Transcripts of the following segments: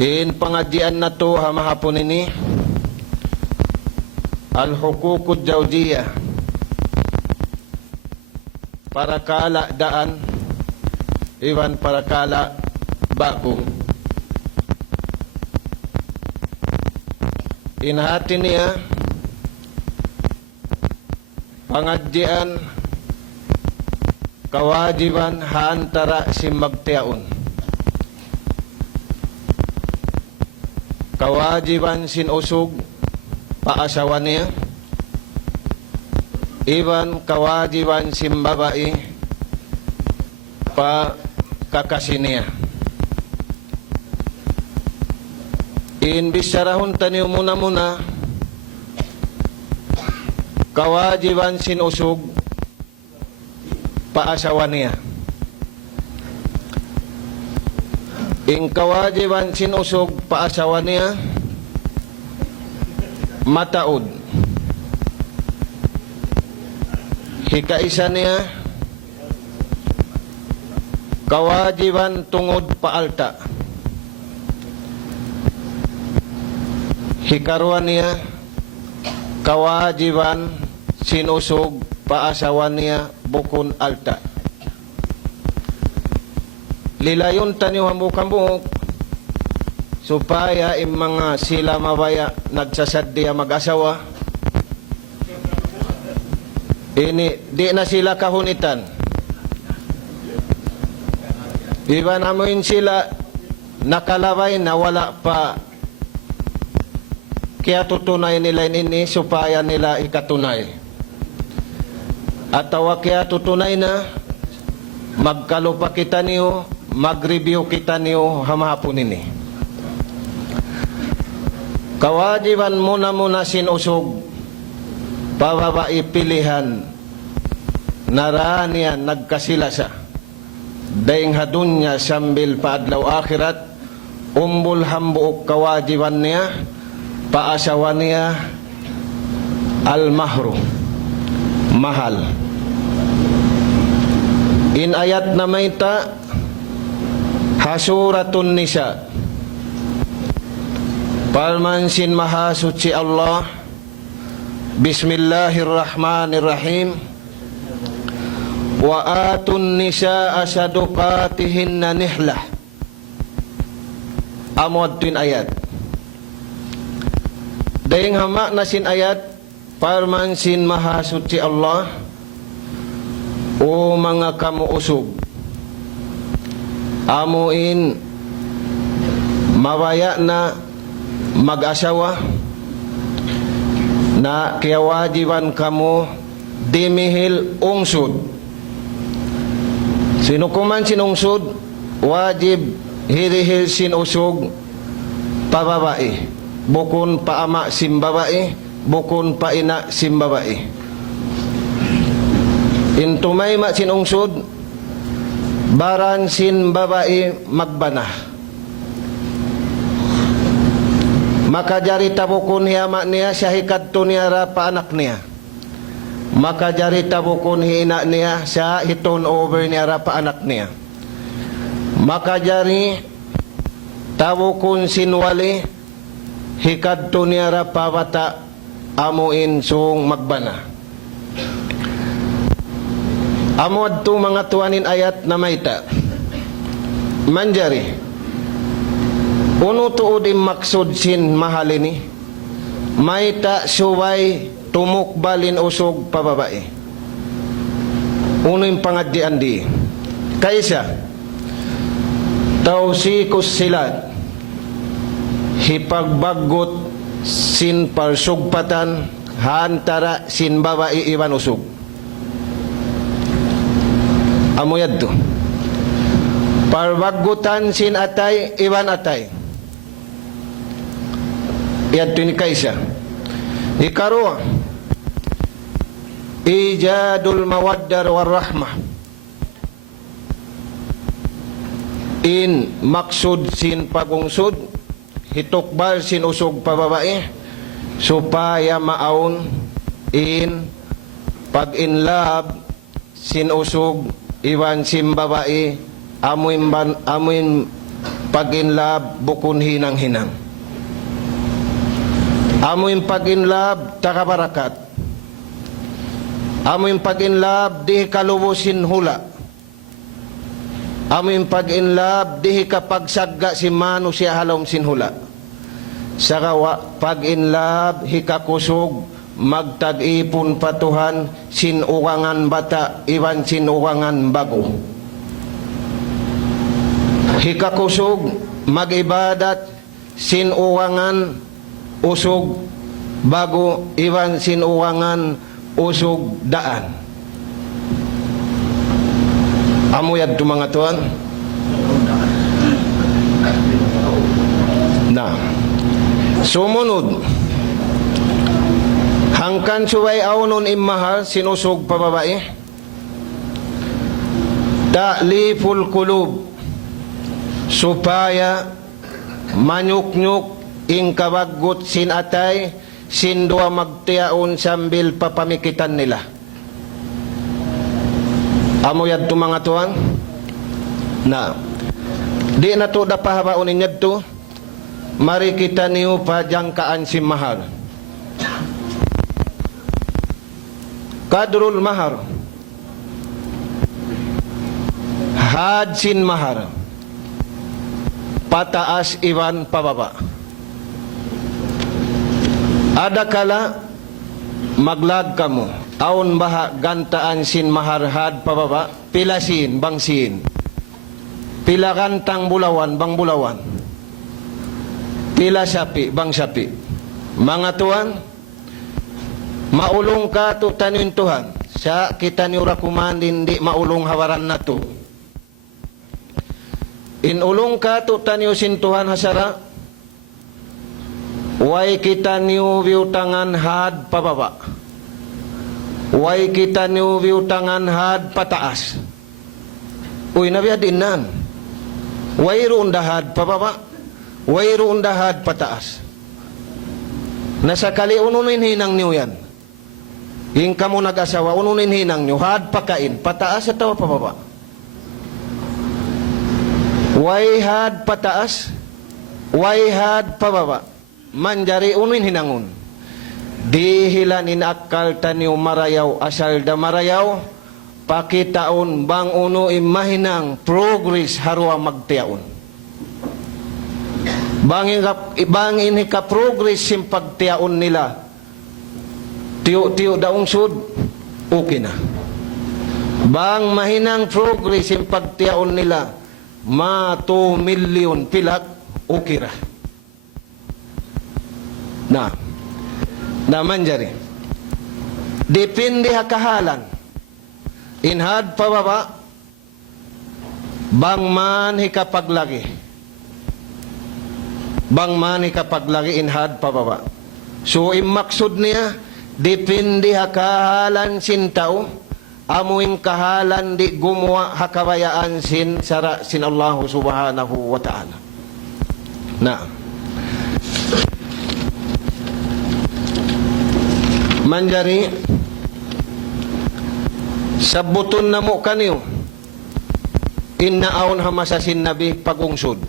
In pangadyan na to hamahapon ini al-huququd zawjiyah para kala daan iwan para kala bago. Inhati niya pangadyan kawajiban haantara simbagtiaon. Kawajiban sinusog paasawa niya. Iban kawajiban simbabai pa kakasiniya. In bisarahon taniyo muna kawajiban sinusog paasawa niya. In kawajiban sinusog paasawa niya mataod. Hikaisa niya kawajiban tungod paalta. Hikarwa niya kawajiban sinusog paasawa niya bukon alta. Lilayon taniyo hambuk-hambuk supaya yung mga sila mabaya nagsasadya mag-asawa ini di na sila kahunitan. Iba namin sila nakalabay na wala pa kaya tutunay nila ini supaya nila ikatunay. At tawa kaya tutunay na magkalupa kita niyo, mag-review kita niyo hamahapon ini. Kawajiban muna sinusog pababai pilihan naranian nagkasilasa daing hadunya sambil paadlaw akhirat umbul hambuok kawajiban niya paasawa niya al-mahru mahal. In ayat na mayta Hasuratun Nisa palmansin mahasud si Allah. Bismillahirrahmanirrahim. Wa atun nisaa sadaqatihinna nihlah. Amod tin ayat daing hamak nasin ayat palmansin mahasud si Allah. O mga kamuusog, amuin mabaya na mag-asawa na kaya wajiban kamu dimihil ungsod. Sino kuman sinungsod, wajib hirihil sinusog pababae, bukon paama simbabae, bukon paina simbabae. Intumay ma sinungsod baran sin babae magbana. Makajari tabukon hiyama niya siya hikadto niya ra paanak niya. Makajari tabukon hina niya siya hiton over niya ra paanak niya. Makajari tabukon sinwali hikadto niya ra pabata amuin sung magbana. Amod to mga tuwanin ayat na mayta manjari uno tuudim maksud sin mahalini mayta suway tumukbalin usog pababae. Uno yung pangaddian di kaysa tausikus silat hipagbagot sin parsugpatan hantara sin babae iwan usog. Amuyad to parbagutan sin atay iwan atay iyad to ni kaysa. Ikaruwa ijadul mawaddar warrahmah in maksud sin pagungsod hitukbal sin usog pababae supaya maaon in pag in love sin usog iwan sim babae amuin pag-inlab bukun hinang-hinang. Amo yung pag-inlab takabarakat. Amo yung pag-inlab di kalubusin hula. Amo yung pag-inlab di kapagsagga si mano siya halom sin hula. Sakawa pag-inlab hikakusog magtag-ipon patuhan sinuwangan bata iwan sinuwangan bago. Hikakusog mag-ibadat sinuwangan usog bago iwan sinuwangan usog daan. Amuyad to mga tuan. Na sumunod hangkan suway awnon imahal sinusog pababae. Ta'liful kulub supaya manyuk-nyuk ing kabagot sin atay sin dua magtiaon sambil papamikitan nila. Amuyad to mga tuan. Na di na to dapahabaon ninyad to mari kita niyo pajangkaan si mahal. Kadrul mahar had sin mahar pataas iwan pababa. Ada kala maglag kamo aon baha gantaan sin mahar had pababa pilasin bangsin pila gantang bulawan bang bulawan pila sapi bang sapi. Mga tuan, maulong ka to tanin Tuhan sa kita niyo rakuman hindi maulong hawaran na to. Inulong ka to tanyo sin Tuhan hasara way kita niyo biutangan had pababa. Way kita niyo biutangan had pataas. Uy nabiadin nan. Way ruundahad pababa. Way ruundahad pataas. Nasa kali ununin hinang niyo yan. Yung kamo nag-asawa, ununin hinang niyo, had pakain, pataas at tawa pababa. Way had pataas, way had pababa. Manjari unuin hinangun. Dihilan inakal taniw marayaw, asal da marayaw, pakitaon bang uno imahinang progress harwa magtiaon. Bangin ka progress sim pagtiaon nila. Tiyo daong sud, okay na. Bang mahinang progress sim pagtiaon nila, ma 2 million pilak, okay ra. Naman jari. Depende hakahalan. Inhad pababa, bang man hikapaglagi. Bang man hikapaglagi inhad pababa. So imaksud niya, depende hakahalan sin tao, amuing kahalan di gumawa hakabayaan sin sara sin Allah subhanahu wa ta'ala. Manjari sabuton na mo kaniyo innaon hamasasin nabi pagungsod.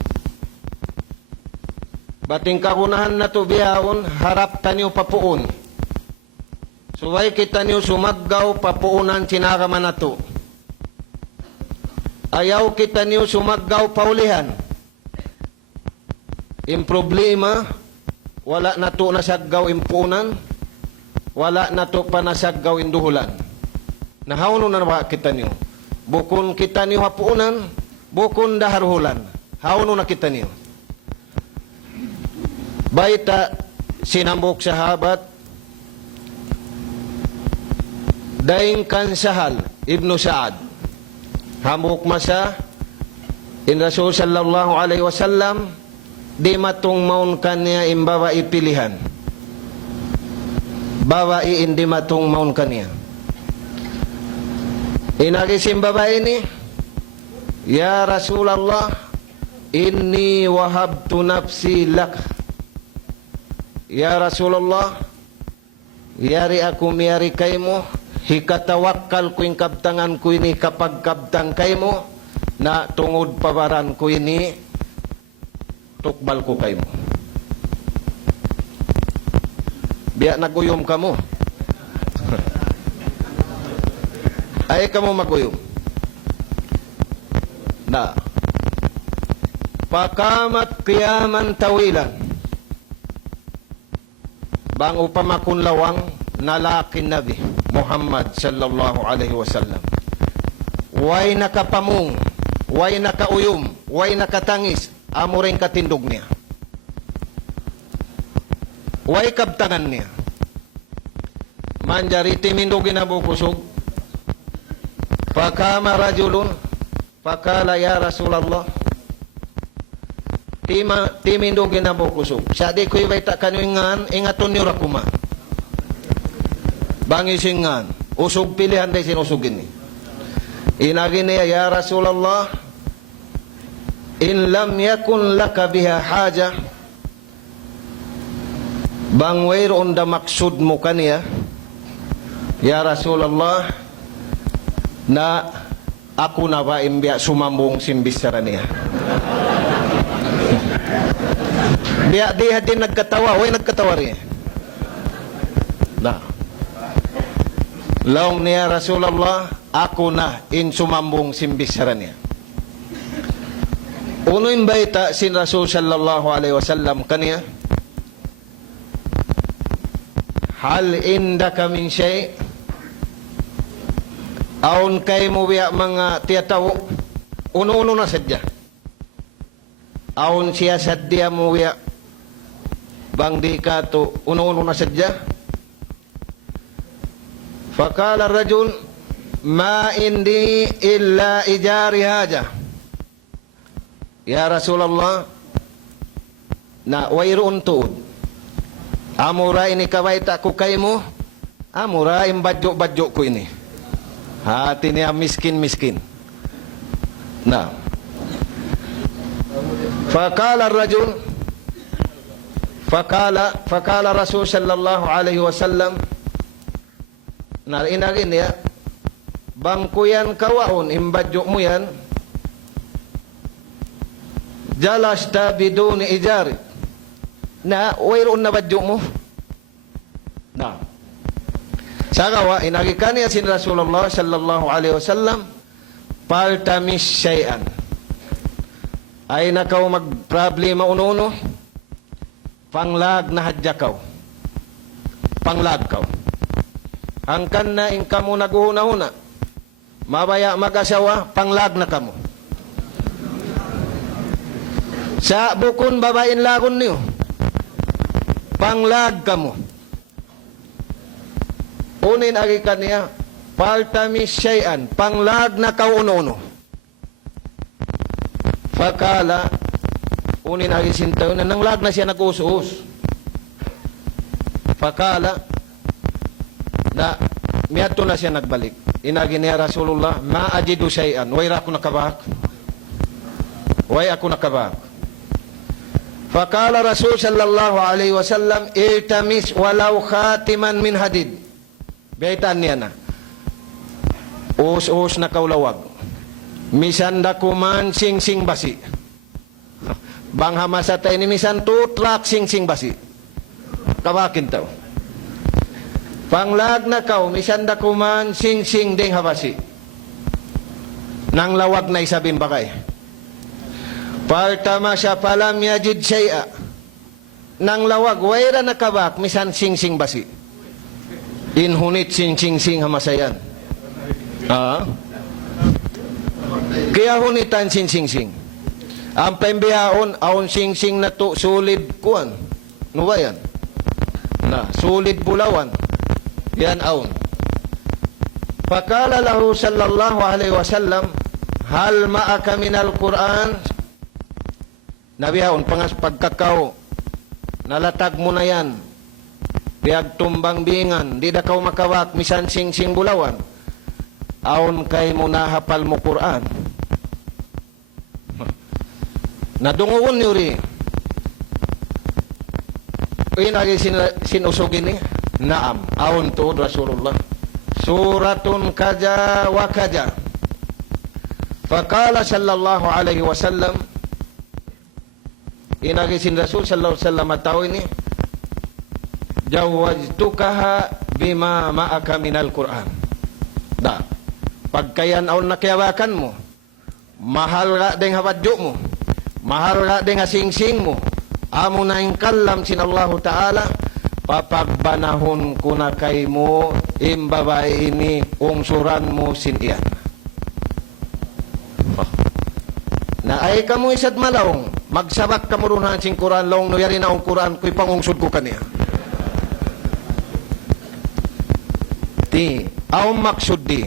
Bating kahunahan na to biyahon harap taniyo papuon. Suway kita niyo sumaggaw papuunan sinakaman na to. Ayaw kita niyo sumaggaw paulihan. Im problema wala na to nasaggaw impuunan. Wala na to panasaggaw induhulan. Nahawno na ba kita niyo? Bukon kita niyo hapuunan, bukon daharhulan. Hawno na kita niyo. Baita sinambok sahabat daing kan Sahal Ibnu Sa'ad. Hamuk masa in Rasul sallallahu alaihi wasallam di matong maun kanya imbawa ipilihan. Bawa'i indi matong maun kanya. Inagisim babae ni, Ya Rasulullah, inni wahabtu nafsi lak. Ya Rasulullah, yari aku miyari kaymo, hikatawakkal ko yung kabtangan ko ini kapag kabtang kaymo, na tungod pabaran ko ini, tukbal ko kay mo. Biya naguyom ka mo. Ay ka mo maguyom. Na. Pakamat qiyaman tawilan. Bang upamakun lawang nalakin Nabi Muhammad sallallahu alaihi wasallam. Way nakapamung, way nakauyom, way nakatangis, amo rin katindog niya. Way kabtangan niya. Manjari timindugin na bukusog. Pakama rajulun, pakala ya Rasulullah. Timindugin na bukusog. Sadi ko ibay takanungan, ingaton niyo rakuma. Bangisingan, usog pilihan day sinusugin ni. Inagin niya, ya Rasulullah, in lam yakun laka biha haja, bang wayroon da maksud mo kaniya, ya Rasulullah, na ako na ba imbiya sumambong simbisara niya. Biya diha din nagkatawa, way nagkatawa rin. Na. Laong niya Rasulullah, ako na in sumambong simbisara niya. Uno imbayta sin Rasul sallallahu alaihi wasallam kaniya, hal indaka min shay, aun kay mo biya mga tiyatawo, uno-uno na sadya. Aun siya sadya mo biya, bang di ka to, uno-uno na sadya. Fakala rajul, ma indi illa ijari haja. Ya Rasulullah, na wayroon tuod. Amura ini kawaita ko kay mo, amura imbadyo-badyo ko ini. Hati niya miskin-miskin. Na. Fakala rajul, fakala Rasul sallallahu alaihi wasallam, na inagin niya, bangko yan kawaon, imbadyo mo yan, jalasta biduni ijari, na wayroon na badyo mo. Na. Sagawa, inagikan niya sin Rasulullah sallallahu alaihi wasallam, paltamis syai'an. Ay nakaw magproblema uno-uno, panglag na hadya kaw. Panglag kaw. Angkan na in kamo naguhuna-huna, mabaya mag-asawa, panglag na kamo. Sa bukon babain lagon niyo, panglag kamo. Unin agikan niya, paltamis syai'an, panglag na kaw uno-uno. Fakala, unin agisintaw na, nang lag na siya nag-us-us. Fakala, na miyato na siya nagbalik. Inagi niya Rasulullah, maajidu syai'an, way ako nakabahak. Way ako nakabahak. Fakala Rasul sallallahu alaihi wasallam, iltamis walau khatiman min hadid. Baitan niya na. Us-us na kaulawag. Misanda kuman sing-sing basi. Bang hamasatay ni misan tutlak sing-sing basi. Kabakin tao. Panglag na kaw, misanda kuman sing-sing ding habasi. Nang lawag na isabing bakay. Partama siya palam yajid syai'a. Nang lawag, wayra nakabak, misan sing-sing basi. Inhunit sing-sing-sing hamasayan. Kaya hunitan sing-sing-sing. Ang pembihaon, aon sing-sing na to, sulid kuan. Ano ba yan? Na, sulid bulawan. Yan aun. Fakala lahu sallallahu alaihi wasallam, hal ma'aka minal Qur'an? Nabihaon, pagkakaw, nalatag mo na yan. Biag tumbang bingan, di na kaw makawak, misan sing-sing bulawan. Aun kay mo nahapal mo Qur'an. Nadunguon niyo rin. Inagi sinusugin ni. Naam, aun to Rasulullah. Suratun kaja wa kaja. Fakala sallallahu alaihi wasallam, inagisin Rasul sallallahu alaihi wasallam ataw ini jawajtukaha bima ma'aka minal Quran. Da. Pagkayan aon nakiyawakan mo, mahal ka ding habadyo mo, mahal ka ding asingsing mo, amo na yung kalam sin Allah Ta'ala, papagbanahon ko na kay mo, imbabay ini, ungsuran mo sin iyan. Na ay ka mo isad malawong, magsabak ka mo runahan sin Quran, long no yari na ang Quran, ko'y pangungsod ko kaniya. Ti, aong maksud di,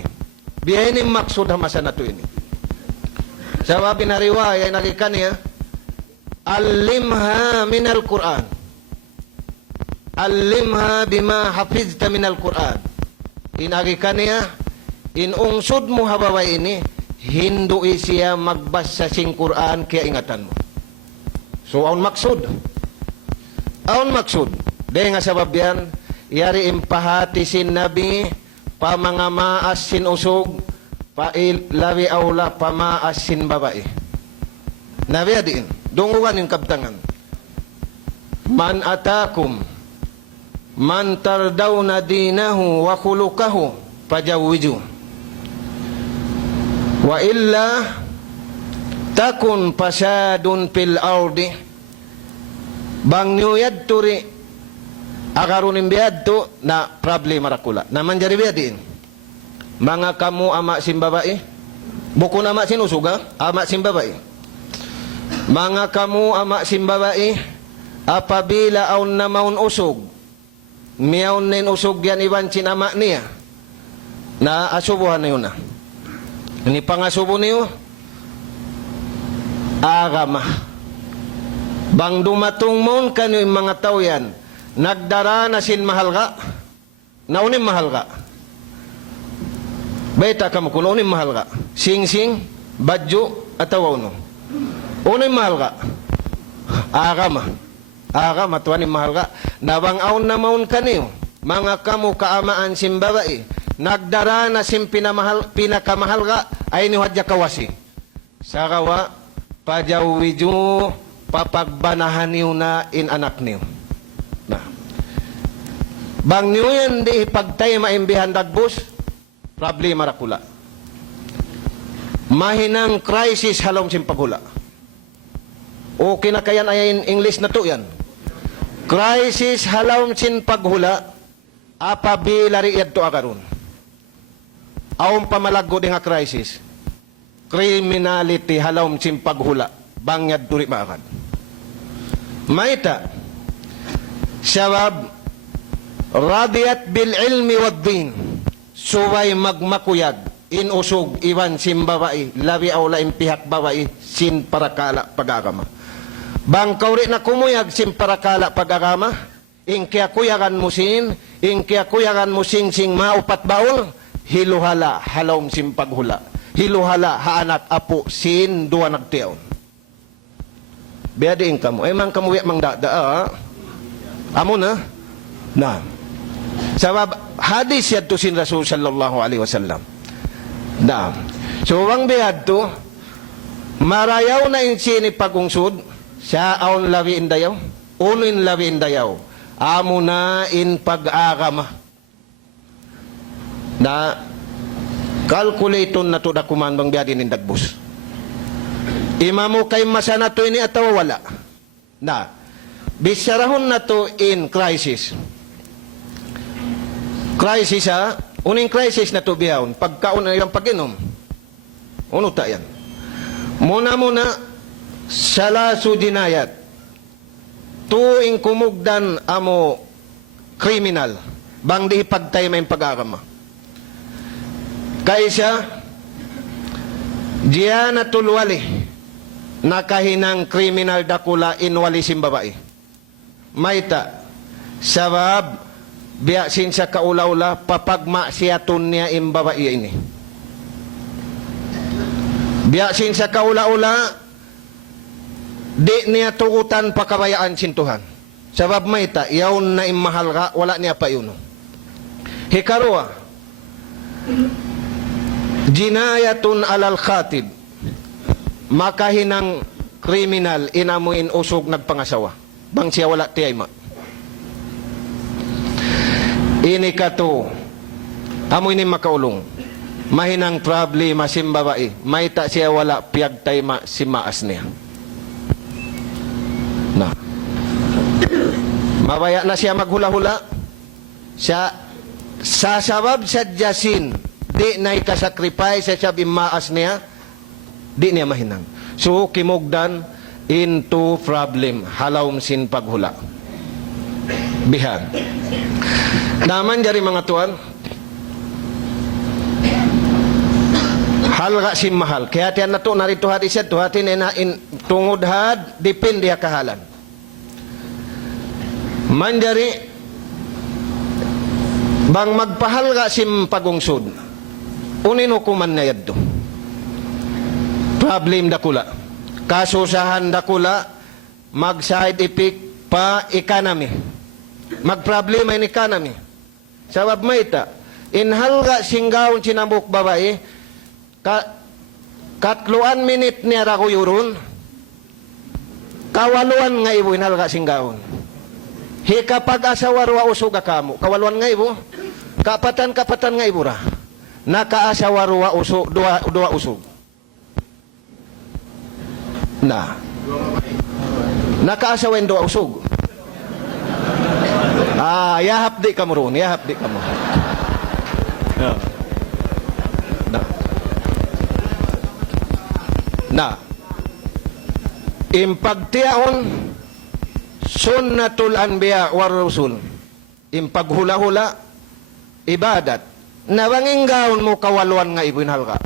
biyainin maksud hamasa na to ini. Sabi na riwaya, nagikan niya, alimha minal Quran. Alimha bima hafizta minal Quran. Inagikan niya, inungsod mo habaway ini, hindui siya magbasa sing Quran, kaya ingatan mo. So, aun maksud. Aun maksud. Dahil nga sabab yan, yari impahati sin Nabi, pamangamaas sin usog, lawi aula pamaas sin babae. Nabi adin, dunguan yung kabtangan. Man atakum, man tardawna dinahu wa khulukahu, pajawiju. Wa illa takun pasadun fil ardi bang niyad turi akarunin biyad to na problema rakula naman jari biyadin mga kamu ama sin babae buko na ama sin usuga ama sin babae mga kamu ama sin babae apabila aun na maun usog miyaun nin usog yan iwan sin ama niya na asubuhan na yun na ini pangasubo niyo agama bang dumatong mon kanyo yung mga tao yan nagdara na sin mahal ka naunin mahal ka baita ka mo kung unin mahal ka sing-sing badyo at tawaw no unin mahal ka agama tuwanin mahal ka nabang aon na maun kanyo mga kamu kaamaan sin babae nagdara na sin pinakamahal ka ay ni hadya kawasi sa kawa pajawiju papagbanahan niyo na in anak niyo na bang niyo yan di pagtay maimbihan dagbos problema rakula mahinang crisis halom sin paghula o kinakayan ay in English na to yan crisis halom sin paghula apabila riyad to agaron aong pamalago din nga crisis criminality halom sin paghula bangyad turi maakad maita sabab radiyat bil ilmi wad din suway magmakuyag inusog iwan sin babae labi awla impihak babae sin parakala pag-agama bang kauri na kumuyag sin parakala pag-agama ingkya kuyagan mo sin sing maupat baul hiluhala halom sin paghula hiluhala haanak apo sin duwa nagtiyaw biadiin kamo mang kamuwi mang dada amo na sabab hadis yadto sin Rasul sallallahu alaihi wasallam so wang biyadto marayaw na insini pagungsud siya aon lawi indayaw unin lawi indayaw amo na in pag-agama na kalkulaton na to da kumandong biyadin in dagbus imamo kay masana to ini atawa wala na bisarahon na to in crisis ha uning crisis na to biyawon pagkaon na ilang pag-inom uno ta yan muna salasu dinayat tuing kumugdan amo kriminal bang di pagtay may pag-agama kaysa Dianatul Wali nakahinang kriminal dakula inwali sin babae maita sabab biyasin sa kaulaula papagmaksiyaton niya in babae ini biyasin sa kaulaula di niya tuutan pakabayaan sin Tuhan sabab maita yaon na imahal ka wala niya pa yun hikarua jinayatun alal khatib makahinang kriminal inamuin usog nagpangasawa. Bang siya wala tiyay ma. Ini kato, amoy ni makaulong. Mahinang problema sim babae. May ta siya wala piyag tayma si maas niya. Na. Mabaya na siya maghula-hula. Siya, sa sabab sa jasin, di na ikasakripay sa sabi maas niya, di niya mahinang. So, kimugdan into problem. Halawm sin paghula. Bihan. Naman jari mga tuan, halga sim mahal. Kaya tiyan na to, narito had isya, tuhatin na tungod had, dipindi kahalan. Manjari, bang magpahalga sim pagungsod, unin hukuman na yadto. Problem dakula. Kasusahan dakula, mag-side effect pa economy. Mag-problema in economy. Sabab maita, inhalga singgawon sinambok babae, katluan minit niya rakuyurun, kawaluan nga ibo inhalga singgawon. Hika pag-asawa ruwa usog akamo, kawaluan nga ibo, kapatan nga ibo ra, nakaasawa ruwa usog, dua usog. Na, nakaasawa yung dua usog. Yahap di ka mo ron. Yahap di ka mo. Na. Impagtiaon sunnatul anbiya war rasul. Impaghula-hula ibadat. Nawanginggaon mo kawaluan nga ibinhal ka.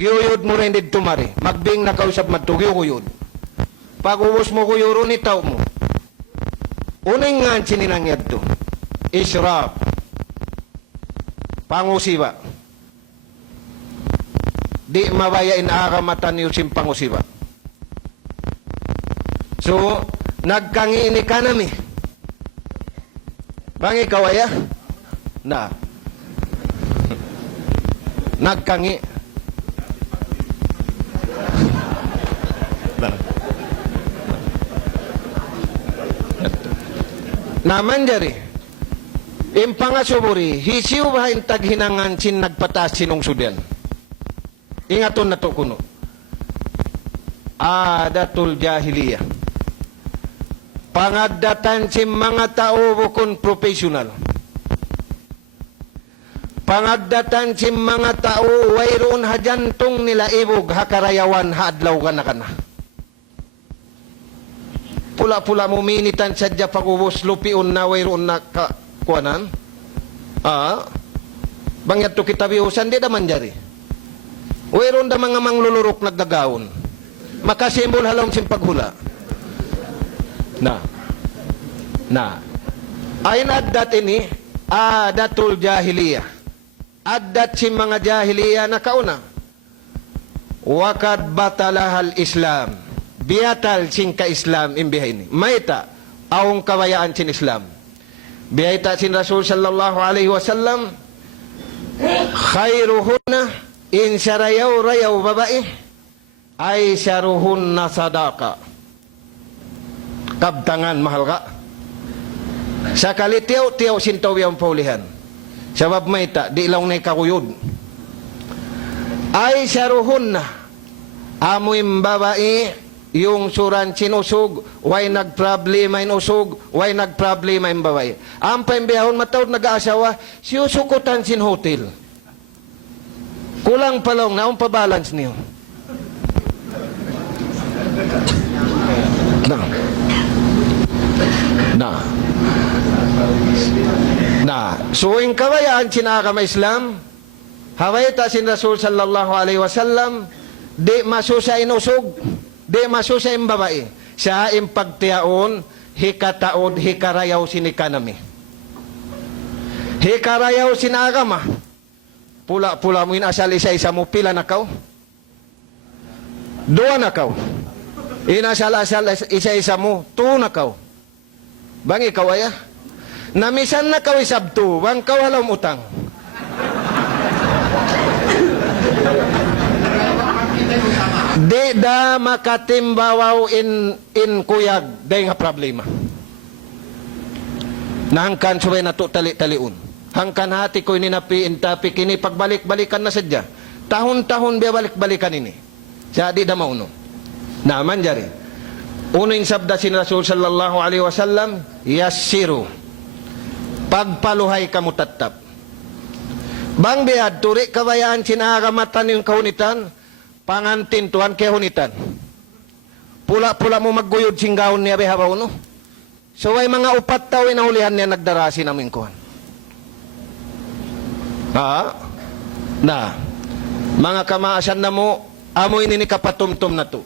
Giyuyod mo rin dito mari. Magbing na kausap matugyo kuyod. Pag-ubos mo kuyuro ni tao mo. Unang nga sininangyad to, israf, pangusiba. Di mabayain akamatan yung pangusiba. So, nagkangiini ka nami. Bang ikaw aya? Na. Nagkangi. Naman jari, impangasuburi, hisiw ba yung taghinangan sin nagpatas sinong sudyan? Ingaton na to kuno. Adatul jahiliyah. Pangagdatan si mga tao bukon profesional. Pangagdatan si mga tao wayroon hajantong nila ibog hakarayawan haadlaw ka na kana. Pula-pula mo minitan sadya pag-ubos lupiun na wayroon na kuanan. Bangyat to kita biusan, di naman jari. Wayroon da mga manglulurok nagdagaon. Makasimbol halong simpaghula. Na. Ayon addat ini, adatul jahiliyah. Addat si mga jahiliyah na kauna. Wakad batalahal Islam. Biyatal sin ka-Islam imbihay ni. Maita, awong kawayaan sin Islam. Biyayta sin Rasul sallallahu alaihi wasallam, khairuhunna in sarayaw-rayaw babae, ay saruhunna sadaka. Kabtangan, mahal ka. Sa kalitiyaw-tiyaw sintaw yung paulihan. Sabab maita, di lang na kakuyod. Ay saruhunna, amoy babae, yung suran sinusog, way nagproblema in usog, way nagproblema in babae. Ang paimbiyahon matawad nag-aasawa, siyusukutan sin hotel. Kulang palong, naong pabalance niyo. So, yung kawayaan sinaka may Islam, hawayta sin Rasul sallallahu alaihi wasallam, di masusa inusog, di masusa yung babae. Siya yung pagtiyaon, hikataod, hikarayaw sinikanami. Hikarayaw sinagama. Pula-pula mo inasal isa-isa mo, pila na kaw? Dua na kaw. Inasal-asal isa-isa mo, tu na kaw. Bang ikaw aya? Namisan na kaw isabtu, bang kaw halam utang. Di da makatimbawaw in kuyag, day nga problema. Nahangkan suway na to tali-taliun. Hangkan hati ko ninapi intapi kini pagbalik-balikan na sadya. Tahon-tahon biya balik-balikan ini. Siya di da mauno. Naman jari. Uning sabda sin Rasul sallallahu alaihi wasallam, yassiru. Pagpaluhay kamu tatap. Bang biad, turi kabayaan sinagamatan yung kaunitan, pangantin tuan kahunitan. Pula-pula mo magguyod singgawon niya bihabaw no? So ay mga upat tao inahulihan niya nagdarasi namin kuhan. Ha? Na. Mga kamaasan na mo, amoy nini kapatumtum na to.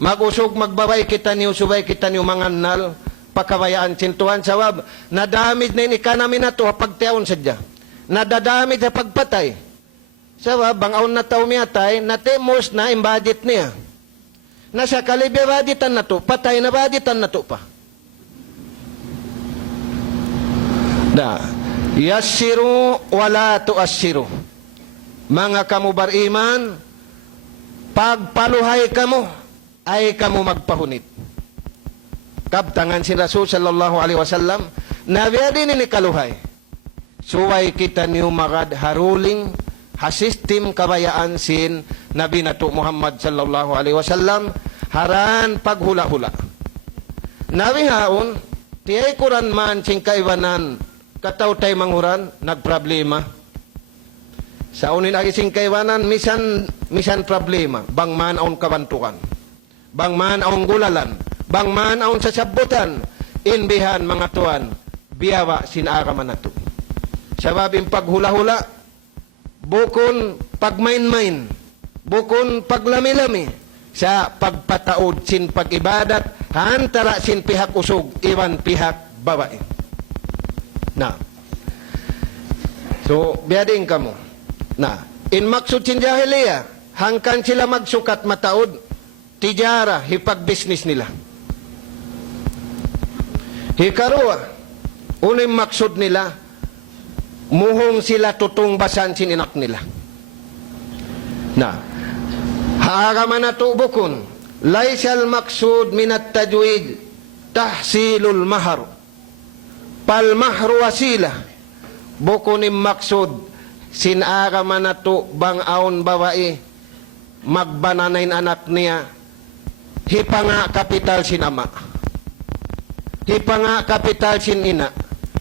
Mag-usog, magbabay kita niyo, subay kita niyo mga nal, pakabayaan sintuhan sawab, nadamid na inika namin na to, pagtiaon sadya. Nadadamid sa pagpatay. Sawab, bangaon na tao miyatay, natimos na imbadit niya. Nasa kalibya baditan na to, patay na baditan na to pa. Da, yassiru wala tuassiru. Mga kamu bariman, pagpaluhay kamo, ay kamo magpahunit. Kabtangan si Rasul sallallahu alaihi wasallam, nabiya din ini kaluhay. Suway kita niyo magad haruling, hasistim kabayaan sin Nabi Nato Muhammad sallallahu alaihi wasallam, haran paghula-hula. Nabi haon, tiyay kuran man sing kaiwanan, kataw tay manghuran, nagproblema. Sa unin agi sing kaiwanan, misan problema. Bang man aon kabantukan. Bang man aon gulalan. Bang man aon sasabutan. Inbihan mga tuan, biyawa sinaraman na to. Sababing paghula-hula, bukon pagmain-main, bukon paglami-lami, sa pagpataod sin pag-ibadat, hantara sin pihak usog, iwan pihak babae. Na. So, biyading kamo. Na. In maksud sin jahiliya, hangkan sila magsukat mataod, tijara, hipag-business nila. Hikarua, unim maksud nila, muhong sila tutungbasan sin inak nila. Na. Haagaman na to bukon, laysal maksud minat tajwid, tahsilul mahar. Pal mahru wasila, bukunim maksud, sinagaman na to bang aon babae, magbananain anak niya, hipanga kapital sin ama, hipanga kapital sin ina,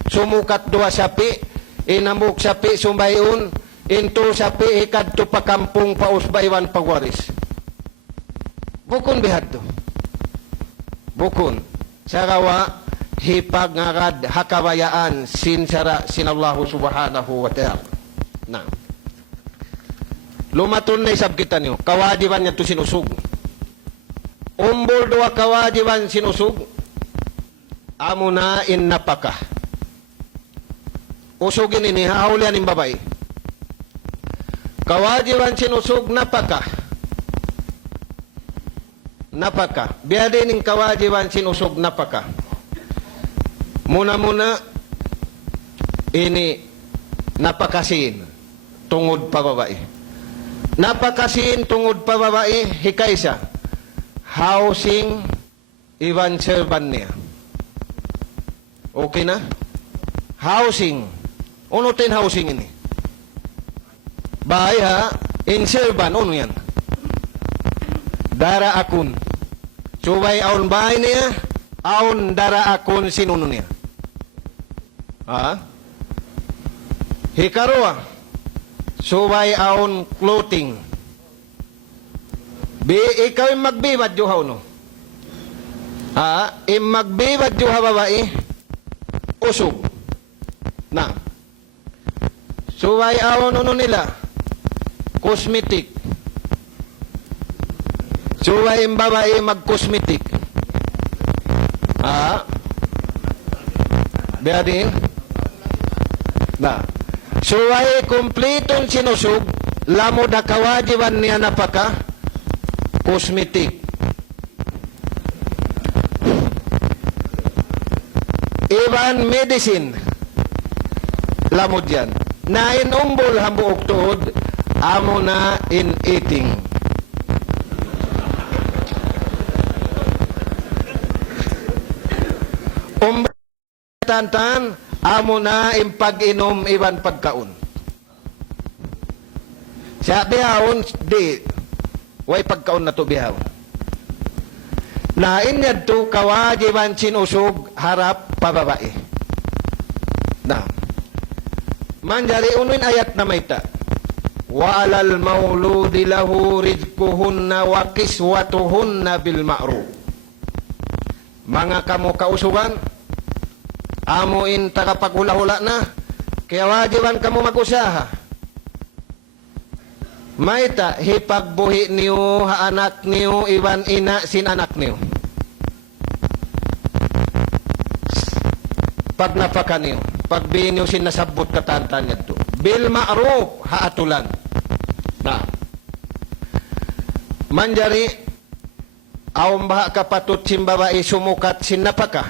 sumukat dua sapi, inamuk sapi sumbayon, into sapi hikad to pakampung pausbaywan pagwaris. Bukun bihad to. Bukun. Sarawa, hipag ngagad hakabayaan sin Allah subhanahu wa ta'ala. Na. Lumaton na isab kita niyo, kawajiban niya to sinusug. Umbol doa kawajiban sinusug, amo na in napaka. Usugin ini, haulian yung babae. Kawajiban sinusug napaka. Napaka. Biya din yung kawajiban sinusug napaka. Muna-muna, ini napakasin tungod pa babae. Napakasin tungod pa babae, hikaysa. Housing, iwan serban niya. Okay na? Housing. Unutin housing ini. Bahay ha, in serban, ano yan? Dara akun. Subay aon bahay niya, aon dara akun sinuno niya. Ha? Hikarua, subay aon clothing. Ikaw yung magbibad juhaw no? Ha? Magbibad juha babae, usog. Na. Subay aon ano nila? Cosmetic. Subay yung babae mag-cosmetic. Ha? Biya din? Na. Suway kumpletong sinusog, lamod na kawajiban niya napaka, cosmetic. Iban medicine, lamod yan. Na inumbol hambuok tuod, amo na in eating. Tantan, amo na impag-inom iban pagkaon. Sa bihawon, di, way pagkaon na to bihawon. Na inyad to kawajiban sinusog harap pababae. Na. Manjari unuin ayat na mayta. Wa alal mauludi lahu rizquhunna wa kiswatuhunna bil ma'ruf. Mga kamo kausugan, amuin tagapaghula-hula na, kaya wajiban kamo mag-usaha. Mayta, hipagbuhi niyo, haanak niyo, iban ina, sin anak niyo. Pag napaka niyo, pagbihin niyo sin nasabot katantan niya to. Bil ma'ruf, haatulan. Na. Manjari, awang baha kapatut sin babae sumukat sin napaka.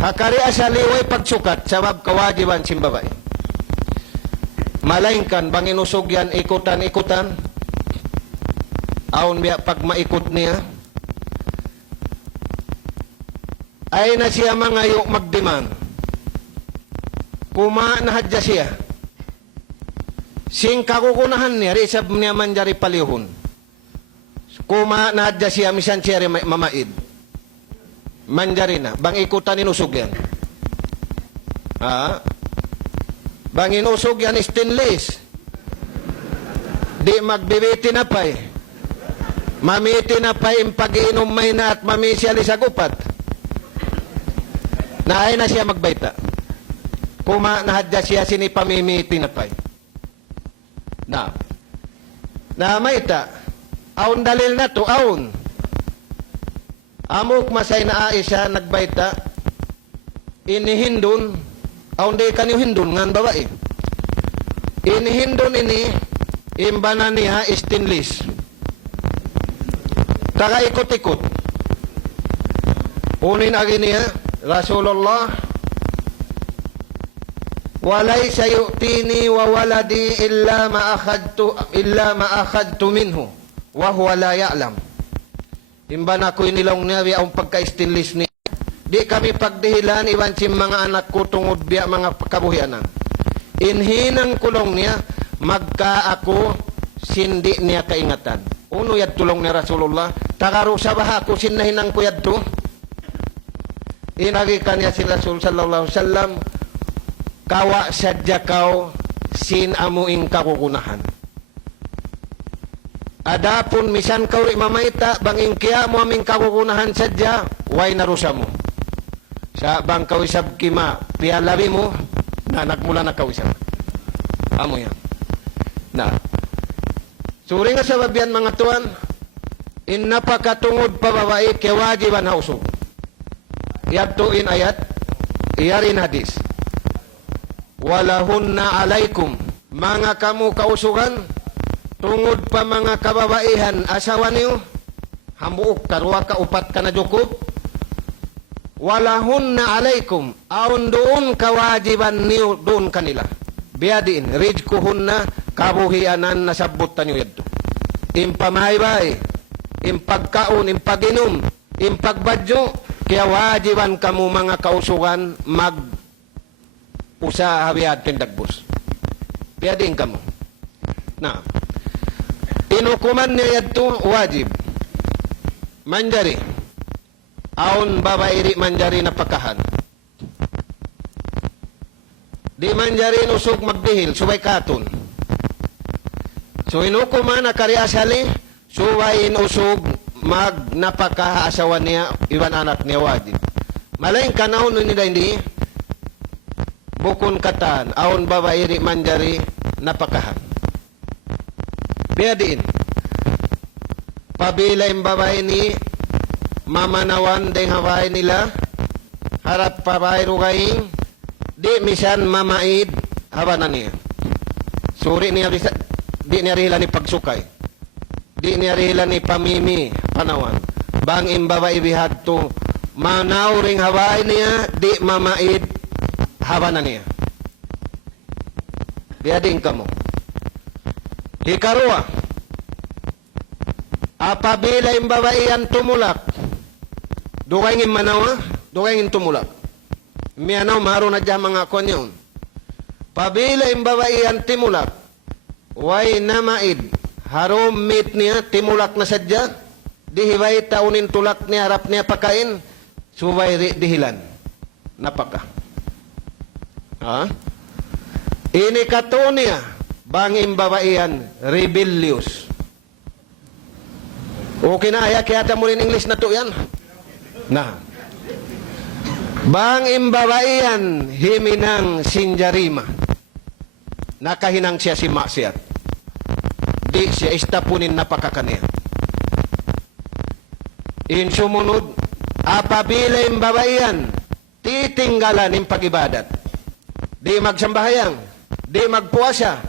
Hakari asaliway pagsukat, sabab kawajiban sin babae. Malaingkan, bang inusog yan, ikutan-ikutan. Aon biya pag maikot niya. Ay na siya mangayo magdiman. Kuma na hadya siya. Sing kakukunahan niya, risab niya manjari palihon. Kuma na hadya siya, misan siya mamaid. Manjari na, bang ikutan inusog yan. Bang inusog yan stainless. Di magbibiti na pa'y. Mamiti na pa'y impag-inom may na at mamisyali sa gupat. Naay na siya magbaita. Kuma nahadya siya sinipamimiti na pa'y. Na mayta. Aun dalil na to, aun. Amok masay na ay siya nagbaita. Inihindon. Aun di kanyo hindon ngan babae. Inihindon ini imbana niya stainless. Taka ikot-ikot. Unin agi niya Rasulullah walay sayu'tini wa waladi illa ma akhadtu minhu wa huwa la ya'lam. Imbana ko inilong niya ang pagka-stainless niya. Di kami pagdihilan iwan si mga anak ko tungod biya mga kabuhianan. Inhinang kulong niya, magka ako, sindi niya kaingatan. Uno yad tulong ni Rasulullah, tagaro sa baha ko, sinahinang ko yad to. Inagikan niya si Rasul sallallahu alaihi wasallam, kawa sadya kaw, sin amuing kakukunahan. Adapun misan kaw ri mamaita, banging kaya mo aming kakukunahan sadya, way narusa mo. Sa bang kawisab kima, piyalabi mo, nanak mula na kawisab. Amo yan. Na. Suri nga sa babian mga tuan, innapakatungod pa babae, kewajiban hausog. Yadtuin ayat, iyarin hadis. Walahunna alaikum, mga kamu kausugan, tungod pa mga kababaihan, asawa niyo, hambuok, karwa ka, upat ka na jukup, walahunna alaikum, aun doon kawajiban niyo doon kanila. Biadin, rizkuhunna, kabuhianan na sabutan niyo yadto. Impamaybay, impagkaon, impaginom, impagbadyo, kaya wajiban kamu mga kausugan mag-usa habiyad pindagbus. Biadin kamu. Na, inukuman niya yadto, wajib. Manjari. Aon babairi manjari na pakahan. Di manjari nusog magbihil, subay katon. So inukuman na karyasali, subay nusog napakaasawa niya, iwan anak niya wajib. Malaing kanahon nila hindi, bukon katan, aon babairi manjari napakahan. Biadin, pabilay babae ni mamanawan deng haway nila, harap pabayro kaing, di misan mamaid, hawanan niya. Suri niya, di niya rihila ni pagsukay. Di niya rihila ni pamimi, panawan. Bang imbabae bihad to, manauring haway niya, di mamaid, hawanan niya. Biadin ka mo. Hikarua, apabila yung babae yan tumulak, Dugay ngin manawa, dugay ngin tumulak. Miyanaw maro na dyan mga kon yun. Pabila yung babaian timulak, way namaid, harom meet niya, timulak na sadya, dihibay taunin tulak niya, harap niya pakain, subay dihilan. Napaka. Ha? Ini kato niya, banging babaian, rebellious. Okay na, kaya mo rin English na to yan. Na. Bang imbabaian himinang sinjarima. Nakahinang siya si maksiat. Di siya istapunin na pakakaniya. In sumunod, apabila imbabaian, titinggalan ng pagibadat. Di magsambahayang, di magpuasa,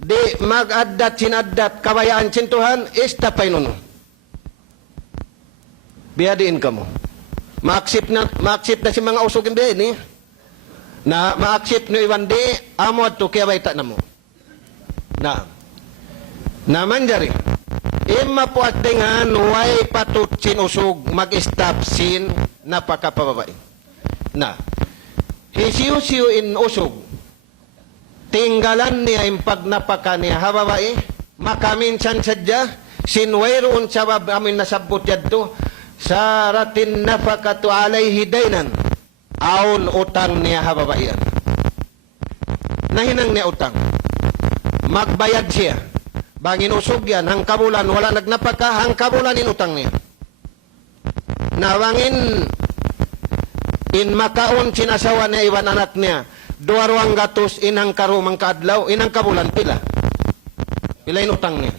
di mag-addat sinaddat, kabayaan sintuhan, istapay nuno. Biyadiin ka mo. Ma-accept na si mga usog yung biyahin, na ma-accept no iwan di, amo at to, kaya baita na mo. Naman jari, ima po at tingan, way patut sinusog, mag-stop sin, napakapababay. Hisiyo-siyo in usog, tinggalan niya yung pag napaka niya, hababay, makaminsan sadya, sinwayroon sa amin nasabot yadto, sa ratin napakatu alayhi daynan, aon utang niya hababaian. Nahinang niya utang, magbayad siya, bangin usog yan, hang kabulan, wala nagnapaka, hang kabulan in utang niya. Nawangin, in makaon sinasawa niya iwan anak niya, duwarwang gatos inang karumang kaadlaw, inang kabulan pila. Pila in utang niya.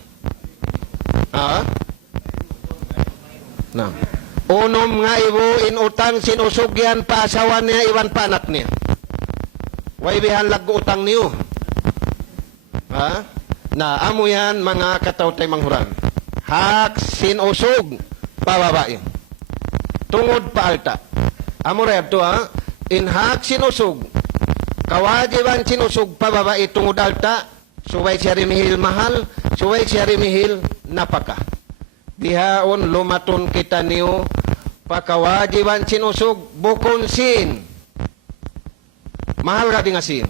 Unom nga ibo in utang sinusugyan pa asawa niya iwan pa anak niya. Way bihan lag utang niyo. Amo yan mga katawtay manghuran. Hak sinusog pababae. Tungod pa alta. Amo rep to in hak sinusog. Kawajiban sinusog pababae tungod alta. Suway siya rimihil mahal. Suway siya rimihil napaka. Dihaon lumaton kita niyo pakawajiban sinusog bukon sin. Mahal ka di nga sin.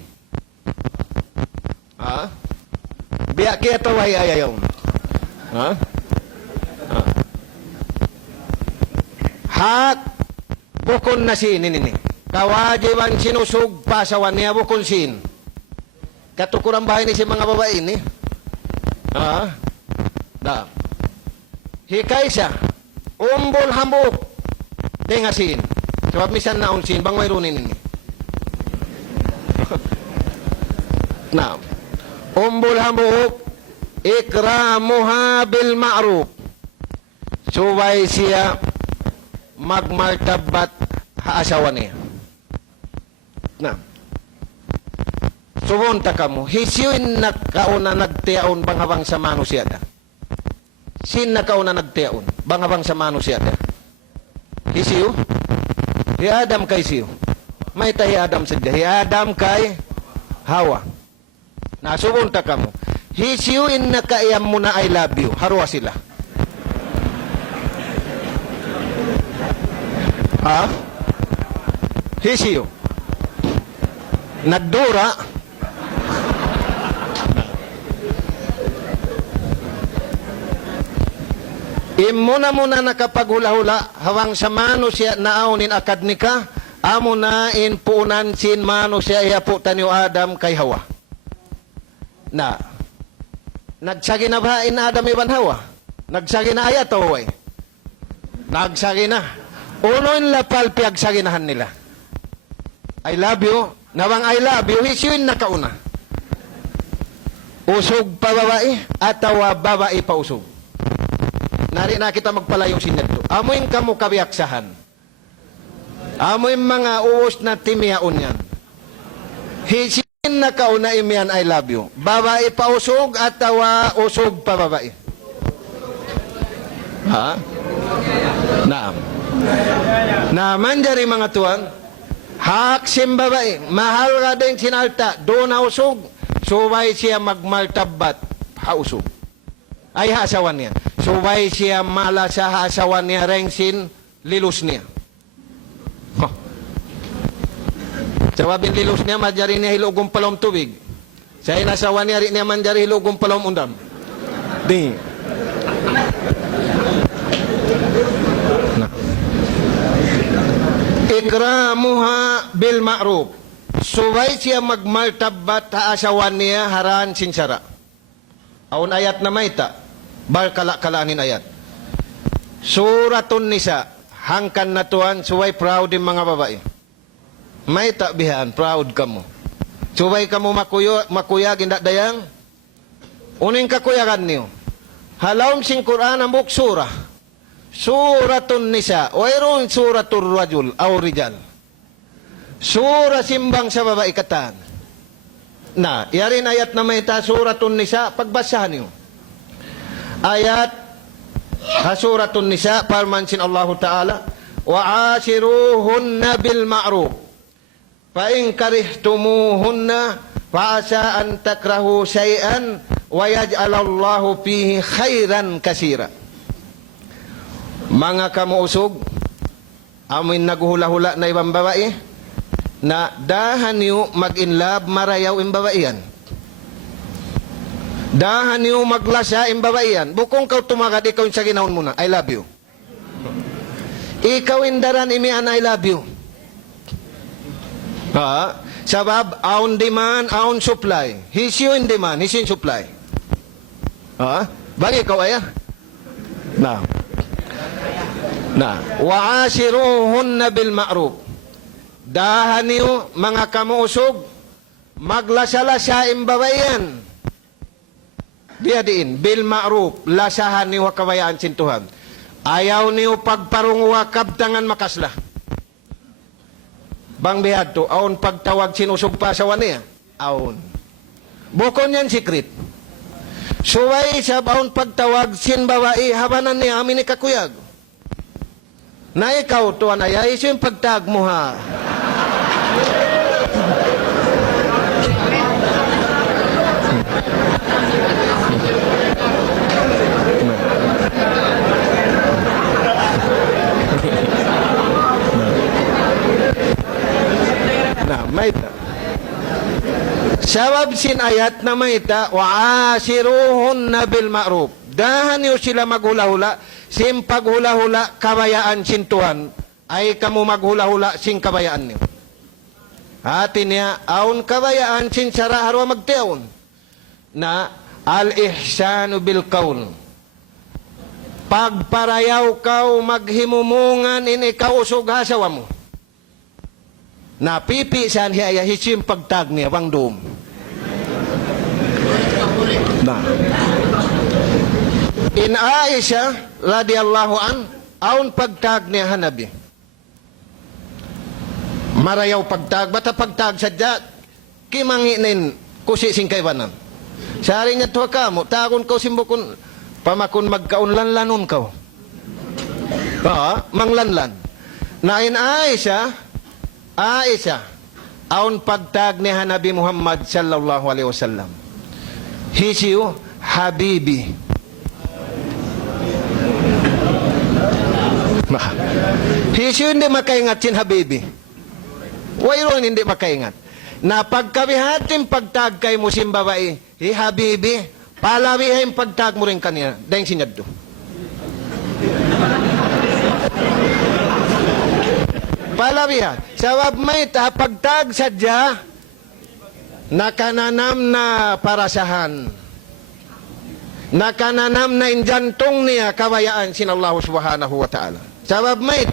Biya kaya taway ayayaw. Hak bukon na sin ini. Kawajiban sinusog pasawan niya bukon sin. Katukurang bahay ni si mga babae ini. Hikay siya, umbol hambuk, dengasin. Sebab misan naon sin, bang mayroon ini. Umbol hambuk, ikramuha bil ma'ruf. Suway siya magmartabat haasawa niya. Sumunta ka mo, hisiyoin na kauna nagtiyaon banghabang sa mano siya da. Sin na kauna nagtiyaon, banghabang sa mano siya da. Hisiyo? Hi-Adam kay siyo. May tahi Adam sadya. Hi-Adam kay Hawa. Nasumunta ka mo. Hisiyuin na kaiyam mo na I love you. Harwa sila. Hisiyo. Nagdura. Imo na muna nakapaghula-hula hawang sa mano siya naawnin akad ni ka, amo na in puunan sin mano siya ihapo tanyo Adam kay Hawa. Nagsagi na ba in Adam iban Hawa? Nagsagi na ayat o way? Nagsagi na. Uno in lapal piagsaginahan nila. I love you. Nawang I love you, hisiwin na kauna. Usog pa babae, atawa babae pa usog. Nari na kita magpalayong sinyadto. Amoy kamo kabiyaksahan. Amoy mga uos na timiyaon yan. Hisin na kauna imian I love you. Babae pa usog at tawa usog pa babae. Naam. Naman jari mga tuan. Haksim babae. Mahal ka din sinalta. Doon na usog. Suway siya magmaltabat. Hausog. Ay hasawan niya. Suway siya mala sa hasawan niya rengsin lilus niya. Jawabin lilos niya, majari niya hilugong palom tubig. Saya nasawa niya rin niya manjari hilugong palom undam. Di. Nah. Ikramuha bil ma'ruf. Suway siya magmartabat ta asawan niya haran sinsara. Aun ayat na maita. Bar kalakalanin ayat. Suratun Nisa. Hangkan na tuan, suway proud yung mga babae. May tabihan, proud ka mo. Suway ka mo makuyag, indak dayang. Uning kakuyagan niyo. Halawm sing Quran ang buk surah. Suratun Nisa. Wayroon suratul rajul, aw rijal. Surah simbang sa babae katan. Na, yarin ayat na may ta, suratun Nisa, pagbasahan niyo. Ayat, suratun Nisa, parmansin Allah Ta'ala, wa ashiruhunna bil ma'ruf. فَإِنْ كَرِهْتُمُوهُنَّ فَعَسَىٰ أَنْ تَكْرَهُوا شَيْئًا وَيَجْعَلَ اللَّهُ فِيهِ خَيْرًا كَثِيرًا. Mga kamuusog, amin naguhula-hula na ibang babae, na dahan niyo mag-inlove marayaw im babaian. Dahan niyo maglasa im babaian. Bukong kau tumagad, ikaw yung sa ginahon muna, I love you. Ikaw indaran imian, I love you. Sabab, aun demand, aun supply. He's you in demand, he's in supply. Bagi ikaw ayah. Wa'ashiruhunna bil ma'ruf. Dahan niyo, mga kamuusog, maglasala-lasa imbabayan. Diadiin, bil ma'ruf, lasahan niyo kabayaan sintuhan. Ayaw niyo pagparungwa kabtangan makasla. Bang bihad to, aon pagtawag sinusog pa sa waniya. Aon. Bukon yan secret. Suway sa aon pagtawag sin babae, habanan niya amin ni kakuyag. Na ikaw to anaya, iso yung pagtag mo ha. Maita. Sabab sin ayat na maita, wa'asiruhunna bil ma'ruf. Dahan niyo sila maghula-hula, sin paghula-hula kabayaan sintuhan, ay kamu maghula-hula sin kabayaan niyo. Atin niya, aun kabayaan sin sara harwa magtiaon, na al-ihsanu bil kaul. Pagparayaw kau maghimumungan in ikaw usog hasawa mo. Napipi saan hiya hisim pagtag niya bang doom. In Aisha radhiyallahu an, aun pagtag niya hanabi. Marayaw pagtag, bata pagtag sadya, kimanginin kusi sing kaibanan. Sari niya tuwa ka mo, tagon ko simbukon, pamakon magkaunlanlanon ka. Manglanlan. Na in Aisha, aun pagtag ni Nabi Muhammad sallallahu alaihi wasallam. Hisiyo, Habibi. Hisiyo hindi makaingat sin Habibi. Wayron hindi makaingat. Na pagkabihatin pagtag kay musim babae, Habibi, palawihin pagtag mo rin kanina, dahil sinyado. Palawihan. Sabab may pagtag sadya, nakananam na parasahan. Nakananam na injantong niya kabayaan sin Allah subhanahu wa ta'ala. Sabab may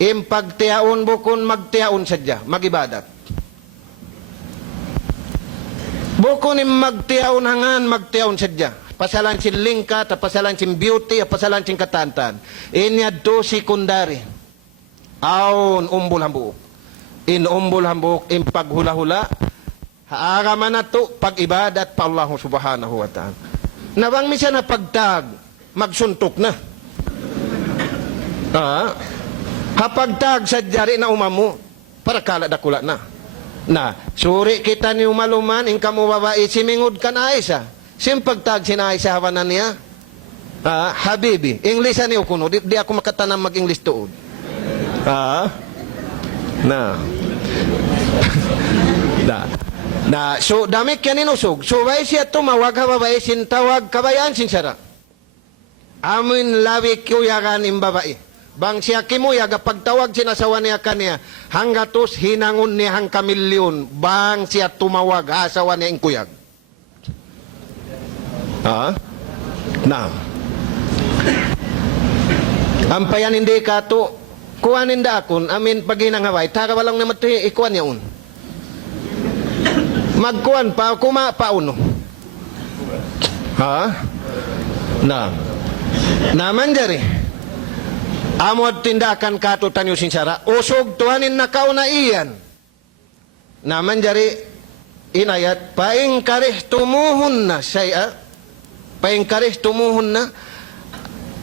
impagtiaon bukon magtiaon sadya, magibadat. Bukon magtiaon hangan, magtiaon sadya. Pasalan sin lingka, pasalan sin beauty, pasalan sin katantan. Inyad to sekundary. Aun umbul hambuk. In umbul hambuk, in paghula-hula, haaraman na to, pag-ibadat pa Allah subhanahu wa ta'ala. Nabang misa na pagtag, magsuntok na. Kapagtag sa jari na umamo, para kalad-akula na. Suri kita ni umaluman, in kamu babae, simingod ka na Aisha. Simpagtag sinaisa hawanan niya, Habibi. English niyo kuno, di ako makatanam mag-English tuod. So dami kaya ninusog. So bay siya tumawag ha babae, sintawag kabayan sinsara. Amin lawi kuyagan im babae. Bang siya kimuyaga pagtawag sinasawa niya kaniya, hanggatos hinangon niya hang kamilyon, bang siya tumawag asawa niya ing kuyag. Na. Ampayan hindi ka to, kuhanin da akon, amin pag hinangaway, taka walang naman ito, ikuhan niya un. Magkuhan pa, kuma pa uno. Na. Naman jari. Amod tindakan kato tanyo sinsara, usog tuhanin na kauna iyan. Naman jari, inayat, paingkarih tumuhon na siya, paingkarih tumuhon na,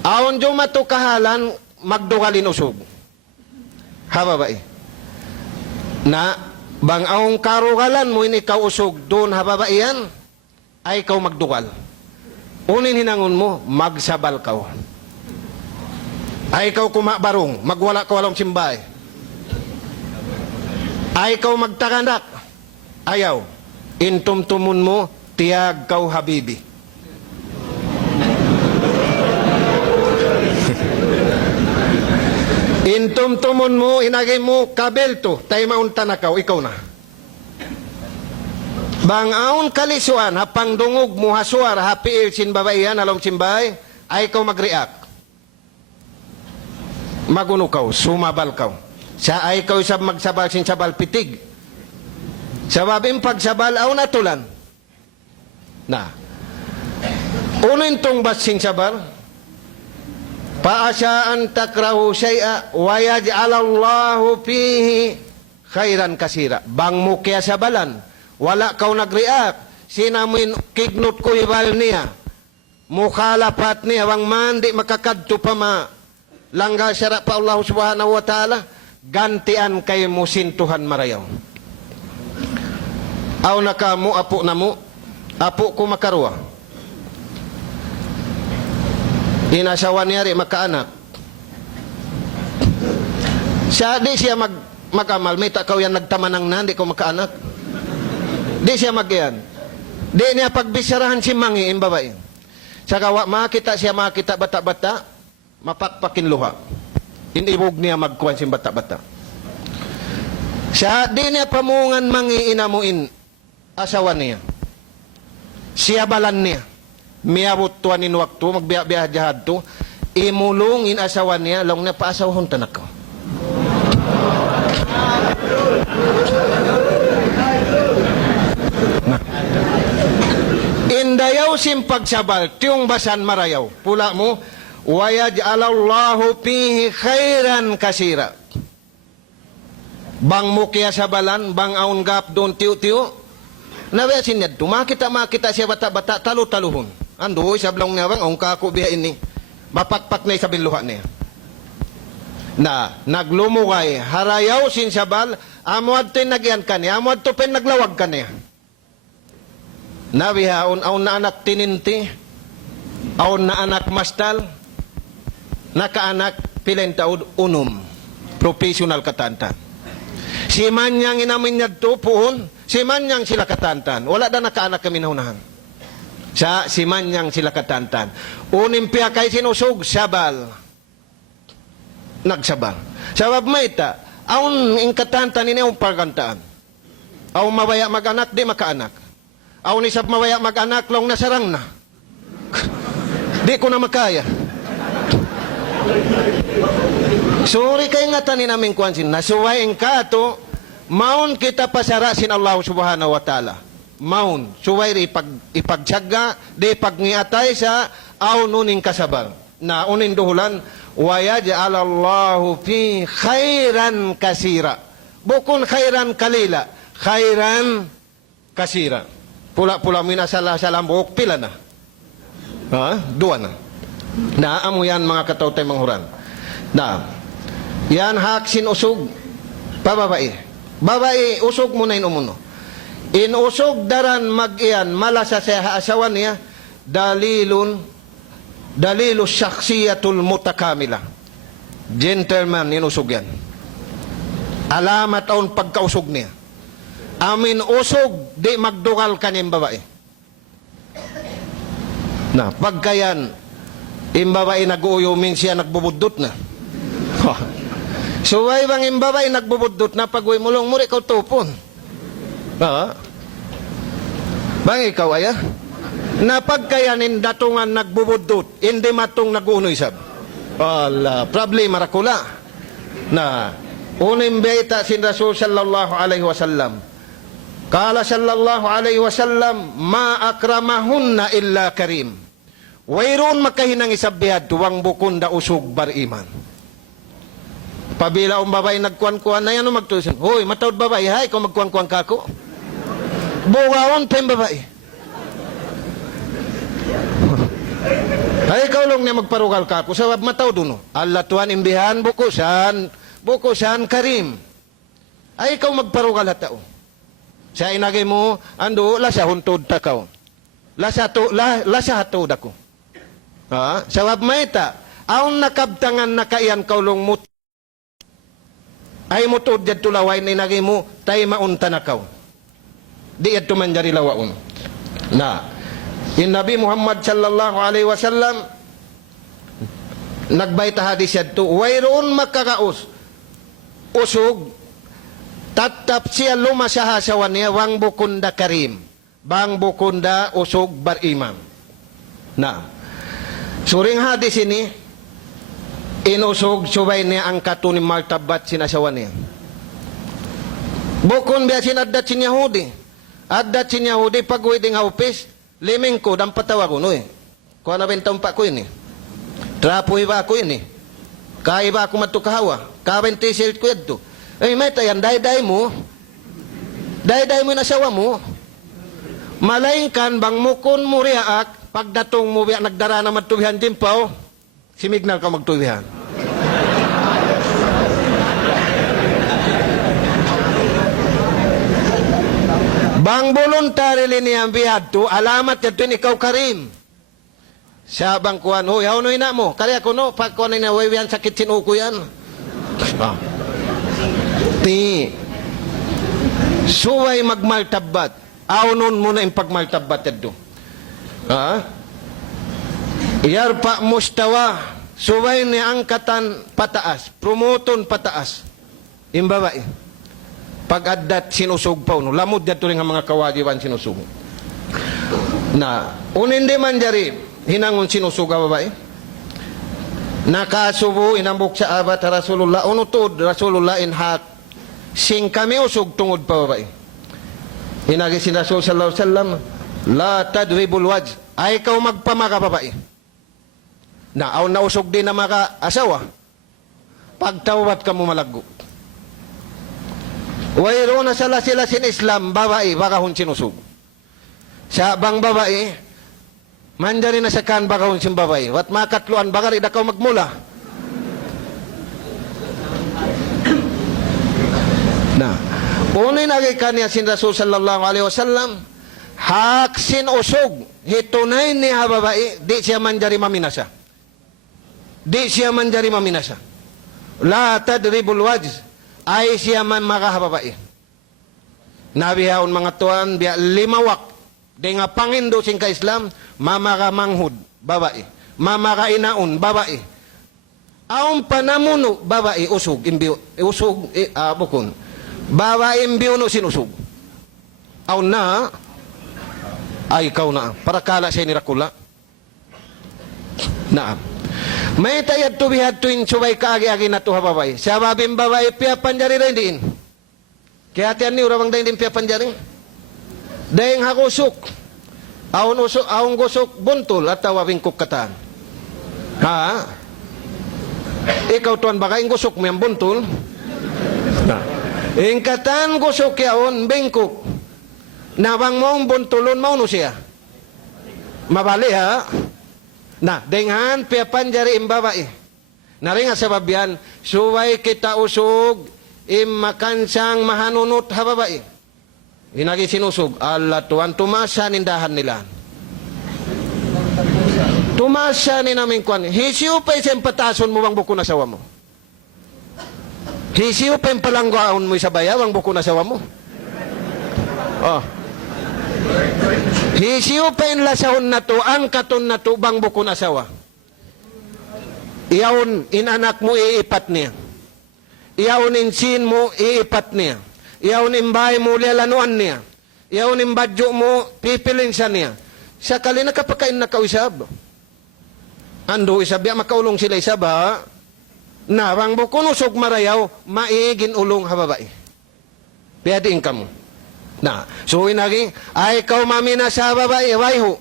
aon jo matukahalan, magdugalin usog. Ha babae? Na, bang aong karugalan mo ini ikaw usog, doon ha babae yan, ay ikaw magdugal. Unin hinangon mo, magsabal ka. Ay ikaw kumabarong, magwala ka walang simbay. Ay ikaw magtakanak, ayaw. Intumtumun mo, tiyag kaw habibi. Intumtumun mo, inagay mo, kabelto, tayo maunta na kaw, ikaw na. Bang aon kalisuan, hapang dungog mo hasuar, hapiil sin babayan, along simbay, ay ikaw mag-react. Maguno kaw, sumabal kaw. Sa ay kaw isab magsabal sin sabal pitig. Sa babing pagsabal, aw natulan. Na. Unin tong bas sin sabal, paasaan takrahu syai'a wa yaj'alallahu fihi khairan kasira. Bang mo kaya sabalan, wala kaw nag-react, sinamin kignot ko ibal niya, mukhalapat niya, bang man di makakadto pa ma, langga syara pa Allah subhanahu wa ta'ala, gantian kay mo sintuhan marayaw. Aw na ka mo, apo na mo, apo ko makarwa. Inasawa niya rin makaanak. Siya, di siya mag-amal, may takaw yan nagtamanang na, di ko makaanak. Di siya mag-iyan. Di niya pagbisyarahan si Mangi, yung babae. Sa kawa, makita siya, makita bata-bata, mapakpakin luha. Inibog niya magkuhan si bata-bata. Siya, di niya pamungan Mangi inamuin, asawa niya. Siya balan niya. Miyabot tuwanin waktu, magbiya-biya jahad to, imulong in asawa niya, long na paasawahon tanak ko. Indayaw sim pagsabal, tiyong basan marayaw. Pula mo, wayaj'alallahu fihi khairan kasira. Bang mo kaya sabalan, bang aun gap doon tiyo-tiyo, nawesin niya, makita siya bata-bata, talo-taluhon. Ando, sablong niya bang, ang kako biya ini. Mapakpak na isabing luha niya. Na, naglumukay, harayaw sin sabal, amuad to nagyan ka niya, amuad to pen naglawag ka niya. Nabihaon, aun na anak tininti, aun na anak mastal, nakaanak pilen taod unum, professional katantan. Si Manyang inamin niya to puhon, si Manyang sila katantan, wala na nakaanak kami naunahan. Sa si Manyang sila katantan. Unim piya kay sinusog, sabal. Nagsabal. Sabab maita, aun ing katantan ini ang pagkantaan. Aun mabaya mag-anak, di makaanak. Aun isap mabaya mag-anak, long nasarang na. Di ko na makaya. Sorry kay nga tanin namin kuwansin, nasuwain ka to, maun kita pasarasin Allah subhanahu wa ta'ala. Maun, suway ipagtsaga, di pagngiatay sa aununing kasabal. Na unin duhulan, wayaj'alallahu fi khairan kasira. Bukun khairan kalila, khairan kasira. Pula-pula minasalam buhok, pila na. Dua na. Naamo yan mga katautay manghuran. Na, yan haksin usog, pababae. Babae, usog mo na inumuno. Inusog daran mag-iyan, malasa sa asawa niya, dalilu syaksiyatul mutakamila. Gentleman, inusog yan. Alamat taon pagkausog niya. Amin usog, di magdungal kanyang babae. Na, pagkayan, yung babae nag-uyuming siya, nagbubudot na. So, ay bang yung babae nagbubudot na, pag-uwi mo lang, muri ikaw tupon. Bang ikaw ay, na pagkayanin datungan nagbubudot, hindi matong nag-unoy sab. Wala, problema rakula. Na, unim beta sin Rasul sallallahu alaihi wasallam. Kala sallallahu alaihi wasallam, ma akramahunna illa karim. Wayroon makahinang isabihat, tuwang bukon da usog bar iman. Pabila ang babae nagkuan-kuan na yan, magtusin. Hoy, matawad babae, hay, kung magkuan-kuan ka ko. Bugawan pa yung babae. Ay, ikaw lang niya magparugal ka ko. Sawab matawad doon. Allah tuan imbihan, bukusan karim. Ay, ikaw magparugal hatao. Sa inagay mo, ando, lasa huntod takaw. Lasa hatod ako. Sawab maita, aon nakabtangan nakaiyan kaulong mo, ay mo to dyan tulaway na inagay mo, tay maunta na kaw. Di ito manjari lawaon. Na, in Nabi Muhammad sallallahu alaihi wasallam, nagbayta hadis yadto, wayroon makakaus, usog, tatap siya lumasahasawan niya, wang bukunda karim, bang bukunda usog bar imam. Na, suring hadis ini, inusog subay niya ang katunim martabat sinasawan niya. Bukon biya sinaddat sin Yahudi. Addat sin Yahudi pag-uwi ding haupis, liming ko, dang patawa ko, no eh. Kuha na bentang pa ko ini. Trapo iba ko ini. Kaiba ako matukahawa. Kawen t-shirt ko ito. Ay, may tayan, day-day mo. Day-day mo na sawa mo. Malaingkan bang mukon mo riyaak, pagdatong mo biya nagdara na magtubihan din pa, simignal ka magtubihan. Bang voluntary liniyang bihad to, alamat yato ikaw karim. Siya bang kuhan, huy, haunoy na mo. Kaya ko no, pag kuhan na wawihan sakit sinuko yan. Ti, suway magmaltabat. Aunon mo na yung pagmaltabat yato. Iyar pa mustawa, suway ni angkatan pataas, promoton pataas. Yung babae. Pag-addat sinusog pa, no? Lamod dito rin ang mga kawadiwan sinusog. Na, unindi man jari, hinangon sinusog ang babae. Nakasubo, inambok sa abat Rasulullah, unutod Rasulullah inhat, sing kami usog tungod pa babae. Hinagi si Rasul sallallahu alaihi wasallam, la tadribul waj, ay ikaw magpamaka babae. Na, aw nausog din na maka asawa, pagtawat ka mo malaggo. Wayro na sila sin Islam, babae, baka hun sinusog. Sa bang babae, manjari na sa kan baka hun sin babae. Wat makatluan, baka rin ako magmula. Na, unay nagay kanya sin Rasul sallallahu alaihi wasallam, hak sin usog, hitunay niya babae, di siya manjari maminasa. Di siya manjari maminasa. La tadribul wajz, ay siya man makahababae. Nabihaon mga tuan, biya limawak, di nga pangindo sing ka Islam, mamaka manghud, babae. Mamaka inaon, babae. Aong panamuno, babae, usog, imbiyo, usog, bukon. Babae, imbiyo no sinusog. Aw na, ay ikaw na, para kala siya nirakula. Naam. May tayad to bihad tuwing subay kaagi-agi na to ha babae. Siya babing babae, piya panjari rin din. Kaya tiyan ni urawang dahin din piya panjari. Dahing hakusok. Aon gusok buntul at tawabing kukataan. Ha? Ikaw tuan baka yung gusok mo yung buntul. Yung kataan gusok yaon, bengkok. Nabang mo ang buntulon, mauno siya. Mabali ha? Na, dengan piapan jari imbabae. Naringa sa babian, suway kita usog, imakansang mahanunot ha babae. Hinagi sinusog, Allah tuan, tumasa nindahan nila. Tumasa ni namin kwan. Hisiyo pa isang patason mo bang buko na sawa mo. Hisiyo pa yung palanggaon mo sa bayaw, ang buko na sawa mo. Oh. Hisiyo pa yung lasahon na to, ang katon na to, bang buko na sawa. Iyaon, inanak mo, iipat niya. Iyaon, insin mo, iipat niya. Iyaon, imbahay mo, lialanuan niya. Iyaon, imbadyo mo, pipilin siya niya. Sa kali nakapakain na kausab. Ando isab, makaulong sila isab, ha? Nawang bukon usog marayaw, maigin ulong hababay. Piyadiin ka mo. Na, so inaging, ay ikaw mamina sa babae, wayho.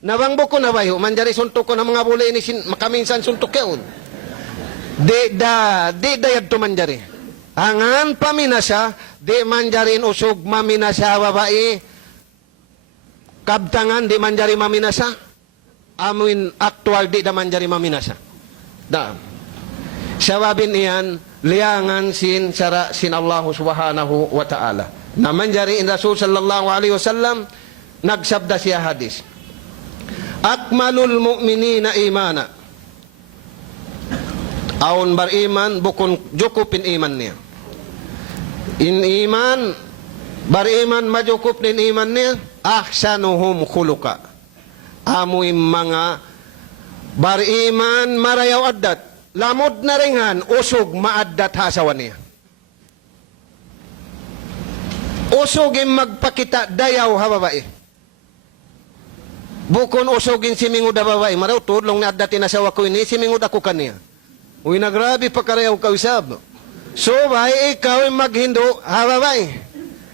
Nawang bukon na wayho, manjari suntok ko ng mga bulay ni makaminsan suntok yaon. Di dayad to manjari. Angan pamina siya, di manjarin usog mamina sa babae. Kabtangan, di manjari mamina siya. Amin aktual, di da manjari mamina siya. Da. Sababin iyan, liangan sin sara sin Allah subhanahu wa ta'ala. Naman jari in Rasul sallallahu alaihi wasallam, nagsabda siya hadis. Akmalul mu'minina imana. Aun bar iman, bukun jukupin iman niya. In iman, bar iman majukup din iman niya, ahsanuhum khuluqa. Amoy mga bar iman marayaw addat. Lamod na ringan, usog maaddat hasawan niya. Usogin magpakita dayaw ha babae. Bukon usogin si mingod ha babae. Maraw tudlong na addatin asawa ko ini, si mingod ako kaniya. Uy, nagrabi pa karayaw kausab. So, bay, ikaw ay maghindo ha babae.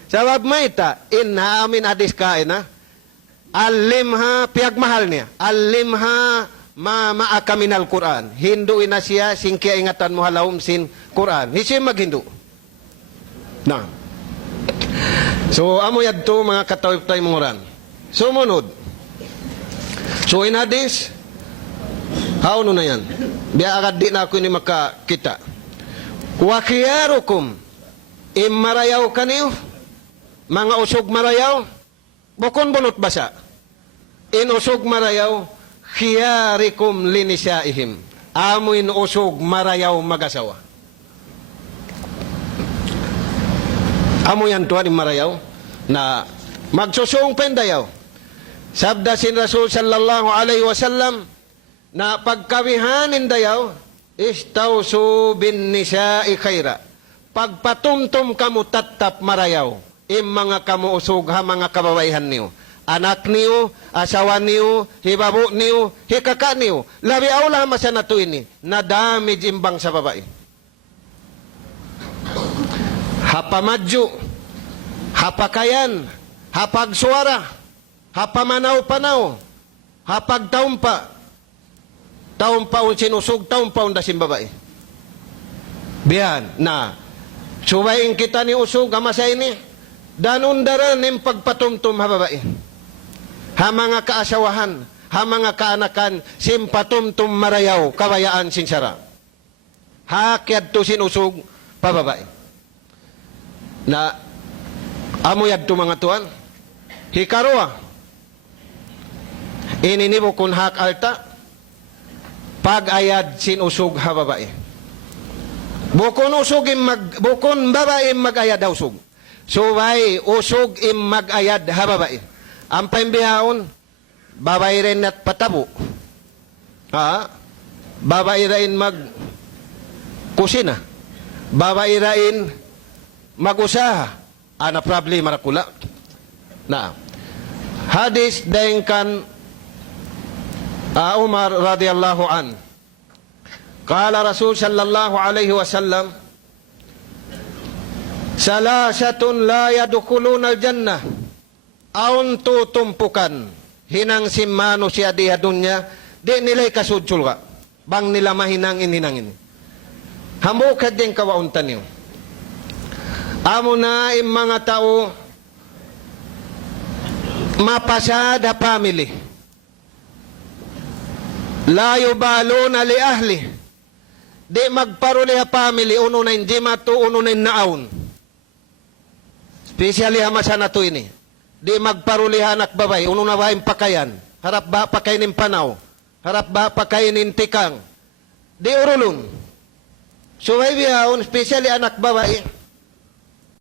Sabab maita, inha amin adis kain ha. Alim ha, piyagmahal niya. Alim ha, maakaminal Quran. Hinduin na siya, singkya ingatan mo halawom sin Quran. Hindi siya maghindu. Na. So, amo yadto mga katawip tayo mong ran. Sumunod. So, in hadis, how no na yan? Biya agad di na ako ini makakita. Wakiyarukum, imarayaw kaniyo, mga usog marayaw, bukon bunot basa. In usog marayaw, khiyarikum linisyaihim. Amoy usog marayaw magasawa. Amoy yan tuwan marayaw na magsusung pendayaw. Sabda sin Rasul sallallahu alaihi wasallam na pagkawihanin dayaw istawsu bin nisya'i khaira. Pagpatumtum kamu tatap marayaw im mga kamu usog ha mga kababaihan niyo. Anak niyo, asawa niyo, hibabo niyo, hikaka niyo. Labi awla masa na to ini, na damage imbang sa babae. Hapamadyo, hapakayan, hapagsuara, hapamanaw-panaw, hapagtaumpa, taumpa un sinusog, taumpa un dasim babae. Biyan, na, suwain kita ni usog, amasay ni, danundaran ng pagpatumtum ha babae. Ha mga kaasawahan, ha mga kaanakan, simpatumtum marayaw, kawayaan sinsara. Ha kiad to sinusog, pababae. Na, amuyad to mga tuan, hikaroa, ininibo kun hak alta, pag-ayad sinusog ha babae. Bukon usog bukon babae mag-ayad ha usog. Suway usog im mag-ayad ha babae. Ang paimbihahon, babae rin at patabo. Ha? Babae rin mag-kusina. Babae rin mag-usaha. Ana problema rakula. Na. Hadis dengkan Umar radhiyallahu an. Kala Rasul sallallahu alaihi wasallam, salasatun la yadukuluna al-jannah. Aun tutumpukan hinang simano siya diha dunya di nilay kasudsul ka bang nila mahinangin hinangin hamukad din kawauntan niyo amo na im mga tao mapasada family layo balo na li ahli di magparuli ha family uno na hindi matu uno na naon especially hamasana to ini di magparulihan ak babay, uno na ba yung pakayan? Harap ba pakainin panaw? Harap ba pakainin tikang? Di urulun. So may bihawon, especially anak babae,